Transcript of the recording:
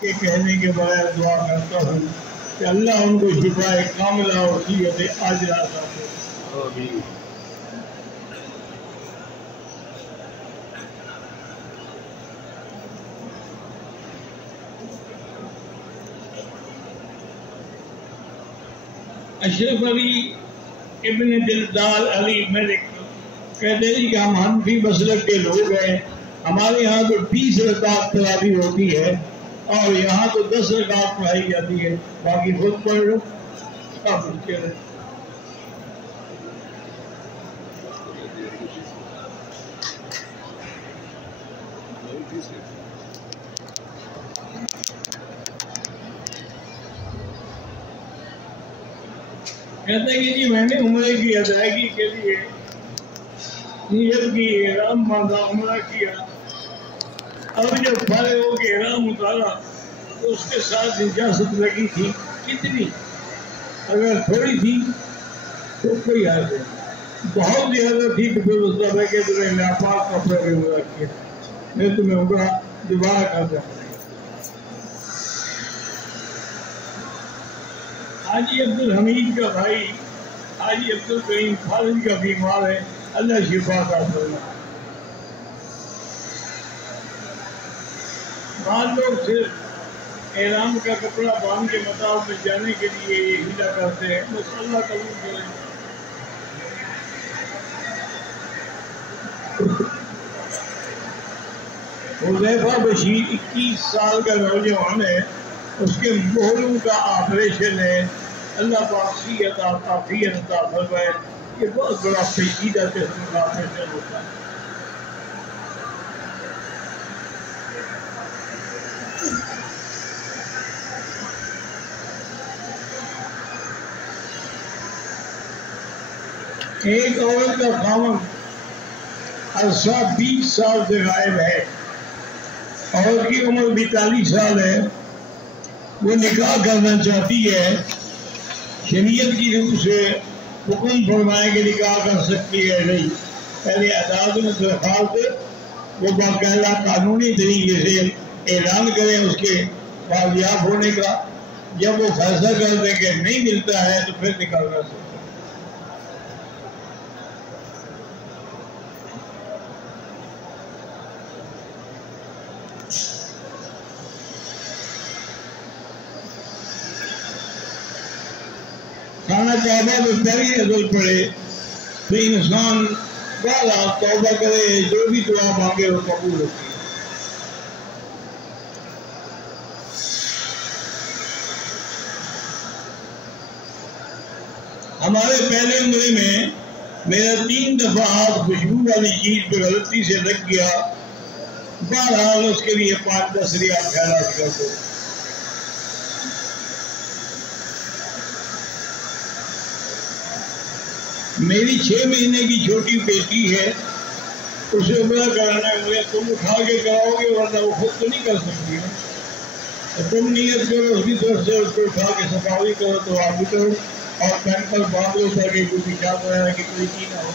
کے کہنے کے بغیر دعا کرتا ہوں کہ اللہ ان کو شفا کاملہ اور صحت عاجلہ عطا فرمائے۔ اشرف علی ابن دلدال علی ملک کہتے ہیں کہ ہم حنفی مسلک کے لوگ ہیں، ہمارے یہاں تو 20 رکعت تراویح ہوتی ہے اور یہاں تو 10 رکعت پڑھائی جاتی ہے، باقی خود پڑھ لو کیا پوچھتے ہیں۔ کہتے ہیں کہ جی میں نے عمرے کی ادائیگی کے لیے نیت کی، احرام باندھا، عمرہ کیا، اب جب فارغ ہو کے احرام اتارا تو اس کے ساتھ اجازت لگی تھی، کتنی؟ اگر تھوڑی تھی تو کوئی حرج نہیں، بہت زیادہ تھی تو پھر اس طرح کہ تمہیں ناپاک کپڑے میں عمرہ کیا، میں تمہیں عمرہ دوبارہ کر دوں۔ حاجی عبدالحمید کا بھائی حاجی عبدالکریم فاضل کا بیمار ہے، اللہ شفا عطا فرمائے۔ بعض لوگ صرف احرام کا کپڑا باندھ کے مطاف میں جانے کے لیے یہ ہیلا کرتے ہیں، بس اللہ قبول کرے۔ حذیفہ بشیر 21 سال کا نوجوان ہے، اس کے مہروں کا آپریشن ہے، اللہ پاک صحت عافیت عطا فرمائے۔ یہ بہت بڑا پیچیدہ قسم کا آپریشن ہوتا ہے۔ ایک عورت کا خاوند عرصہ 20 سال سے غائب ہے، عورت کی عمر 42 سال ہے، وہ نکاح کرنا چاہتی ہے، شریعت کی روح سے حکم فرمائے کہ نکاح کر سکتی ہے نہیں، پہلے عدالت میں درخواست دے، وہ باقاعدہ قانونی طریقے سے اعلان کریں اس کے بازیاب ہونے کا، جب وہ فیصلہ کر دیں کہ نہیں ملتا ہے تو پھر نکاح کر سکتے ہیں۔ خانہ کعبہ میں پہلی نظر پڑے تو انسان بہرحال توبہ کرے، جو بھی دعا مانگے وہ قبول ہوتی ہے۔ ہمارے پہلے عمرے میں میرا 3 دفعہ ہاتھ خوشبو والی چیز پہ غلطی سے لگ گیا، بہرحال اس کے لیے 5-10 ریال خیرات کر دو۔ میری 6 مہینے کی چھوٹی بیٹی ہے، اسے عمرہ کرانا ہے، تم اٹھا کے کراؤ گے ورنہ وہ خود تو نہیں کر سکتی ہے، تم نیت کرو اس کی طرف سے اس کو اٹھا کے صفائی کرو تو آپ بھی کرو، اور پین پر باندھو تاکہ کوئی پیشاب وغیرہ کی کوئی چیز نہ ہو۔